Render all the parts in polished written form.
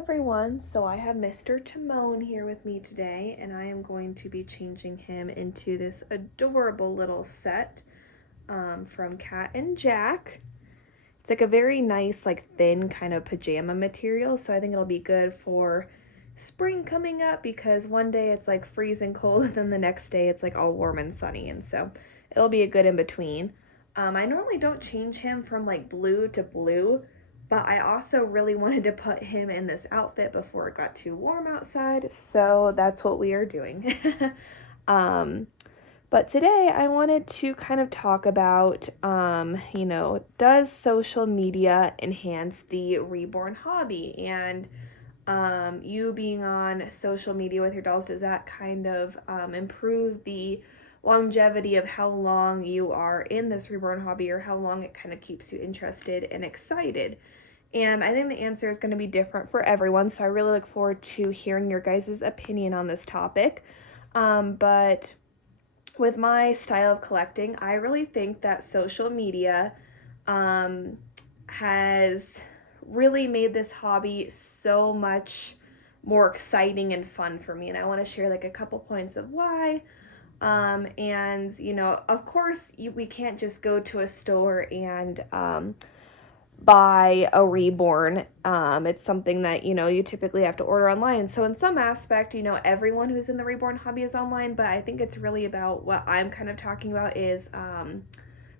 everyone. So I have Mr. Timon here with me today, and I am going to be changing him into this adorable little set from Cat and Jack. It's like a very nice, like thin kind of pajama material, so I think it'll be good for spring coming up because one day it's like freezing cold and then the next day it's like all warm and sunny, and so it'll be a good in between. I normally don't change him from like blue to blue, but I also really wanted to put him in this outfit before it got too warm outside, so that's what we are doing. um, but today I wanted to kind of talk about, does social media enhance the reborn hobby? And you being on social media with your dolls, does that kind of improve the longevity of how long you are in this reborn hobby, or how long it kind of keeps you interested and excited? And I think the answer is going to be different for everyone, so I really look forward to hearing your guys' opinion on this topic. But with my style of collecting, I really think that social media has really made this hobby so much more exciting and fun for me. And I want to share like a couple points of why. And, of course, we can't just go to a store and buy a Reborn. It's something that, you typically have to order online. So in some aspect, everyone who's in the Reborn hobby is online, but I think it's really about what I'm kind of talking about is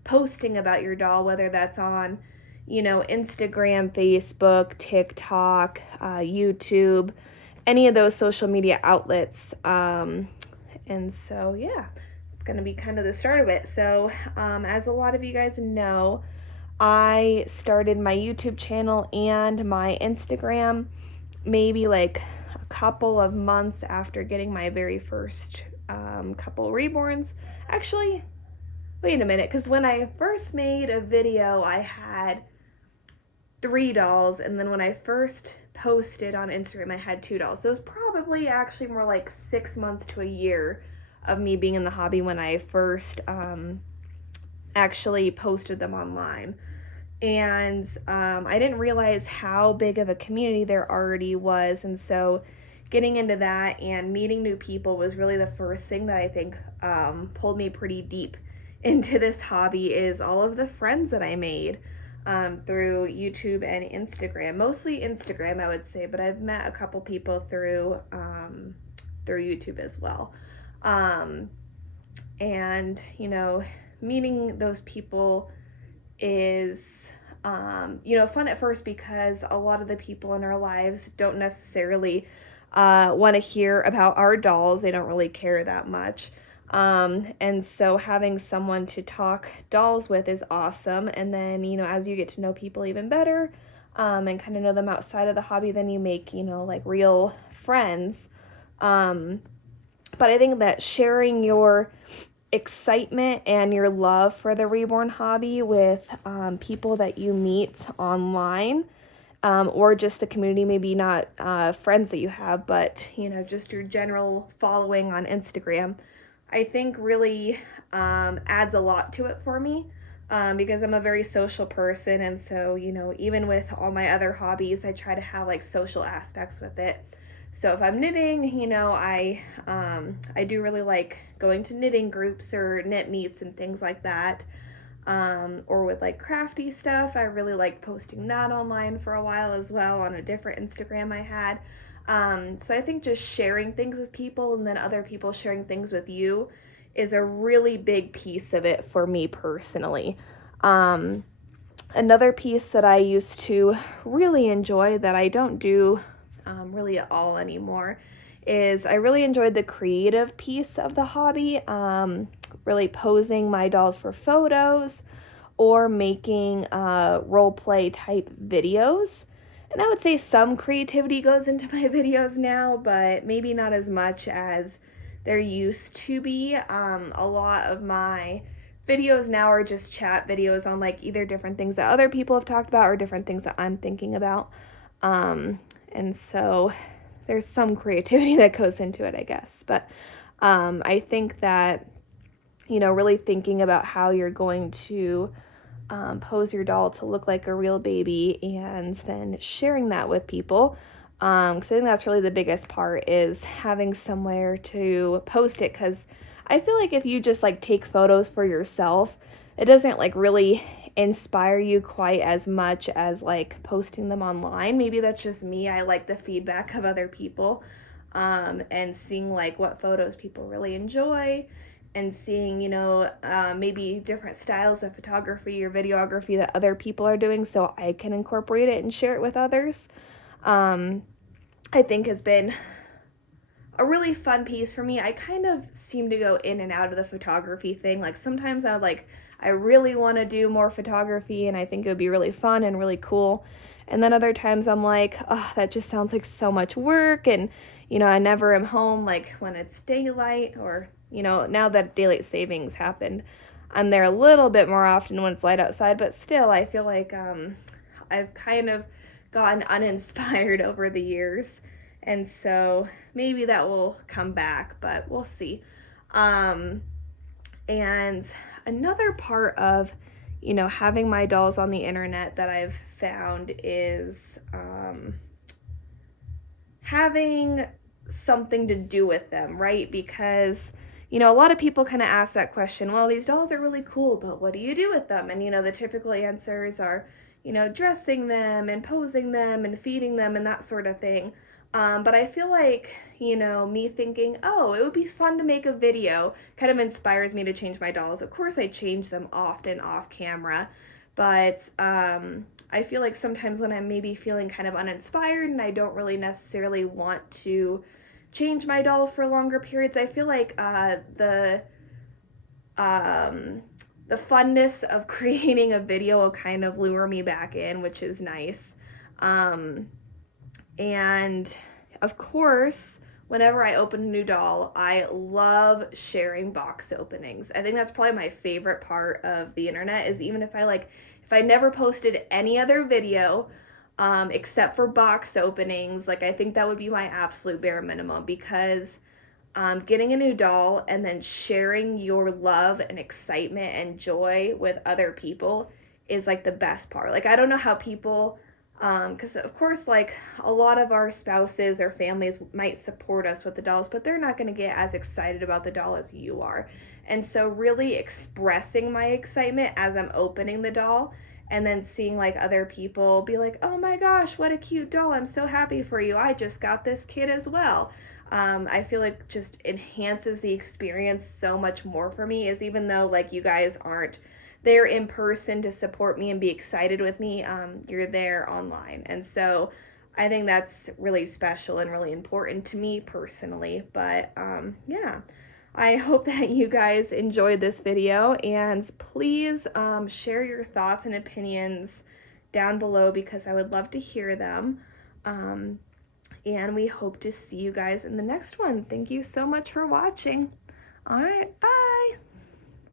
posting about your doll, whether that's on, Instagram, Facebook, TikTok, YouTube, any of those social media outlets. And so, yeah, it's going to be kind of the start of it. So as a lot of you guys know, I started my YouTube channel and my Instagram maybe like a couple of months after getting my very first couple reborns. Actually, wait a minute, because when I first made a video, I had 3 dolls, and then when I first posted on Instagram, I had 2 dolls. So it was probably actually more like 6 months to a year of me being in the hobby when I first actually posted them online. And I didn't realize how big of a community there already was, and so getting into that and meeting new people was really the first thing that I think pulled me pretty deep into this hobby, is all of the friends that I made through YouTube and Instagram. Mostly Instagram, I would say, but I've met a couple people through YouTube as well. And meeting those people is fun at first, because a lot of the people in our lives don't necessarily want to hear about our dolls. They don't really care that much. And so having someone to talk dolls with is awesome. And then, as you get to know people even better, and kind of know them outside of the hobby, then you make, like real friends. But I think that sharing your excitement and your love for the reborn hobby with people that you meet online, or just the community, maybe not friends that you have, but just your general following on Instagram, I think really adds a lot to it for me, because I'm a very social person, and so even with all my other hobbies, I try to have like social aspects with it. So if I'm knitting, I do really like going to knitting groups or knit meets and things like that. Or with like crafty stuff, I really like posting that online for a while as well on a different Instagram I had. So I think just sharing things with people and then other people sharing things with you is a really big piece of it for me personally. Another piece that I used to really enjoy that I don't do really at all anymore is I really enjoyed the creative piece of the hobby, really posing my dolls for photos or making role play type videos. And I would say some creativity goes into my videos now, but maybe not as much as there used to be. A lot of my videos now are just chat videos on like either different things that other people have talked about or different things that I'm thinking about. And so there's some creativity that goes into it, I guess. But I think that, really thinking about how you're going to pose your doll to look like a real baby and then sharing that with people Because I think that's really the biggest part, is having somewhere to post it. Because I feel like if you just like take photos for yourself, it doesn't like really inspire you quite as much as like posting them online. Maybe that's just me. I like the feedback of other people, and seeing like what photos people really enjoy, and seeing, maybe different styles of photography or videography that other people are doing, so I can incorporate it and share it with others. I think has been a really fun piece for me. I kind of seem to go in and out of the photography thing. Like sometimes I really want to do more photography and I think it would be really fun and really cool. And then other times I'm like, oh, that just sounds like so much work. And, I never am home like when it's daylight, or, now that daylight savings happened, I'm there a little bit more often when it's light outside. But still, I feel like I've kind of gotten uninspired over the years. And so maybe that will come back, but we'll see. And another part of, having my dolls on the internet that I've found is having something to do with them, right? Because, a lot of people kind of ask that question, well, these dolls are really cool, but what do you do with them? And, the typical answers are, dressing them and posing them and feeding them and that sort of thing. But I feel like, me thinking, oh, it would be fun to make a video kind of inspires me to change my dolls. Of course, I change them often off camera, but I feel like sometimes when I'm maybe feeling kind of uninspired and I don't really necessarily want to change my dolls for longer periods, I feel like the funness of creating a video will kind of lure me back in, which is nice. And of course, whenever I open a new doll, I love sharing box openings. I think that's probably my favorite part of the internet, is even if I never posted any other video, except for box openings, like I think that would be my absolute bare minimum, because getting a new doll and then sharing your love and excitement and joy with other people is like the best part. Like I don't know how people, because of course, like a lot of our spouses or families might support us with the dolls, but they're not going to get as excited about the doll as you are. And so really expressing my excitement as I'm opening the doll, and then seeing like other people be like, oh my gosh, what a cute doll, I'm so happy for you, I just got this kid as well. I feel like just enhances the experience so much more for me, is even though like you guys aren't there in person to support me and be excited with me, you're there online. And so I think that's really special and really important to me personally. But yeah, I hope that you guys enjoyed this video, and please share your thoughts and opinions down below, because I would love to hear them. And we hope to see you guys in the next one. Thank you so much for watching. All right, bye.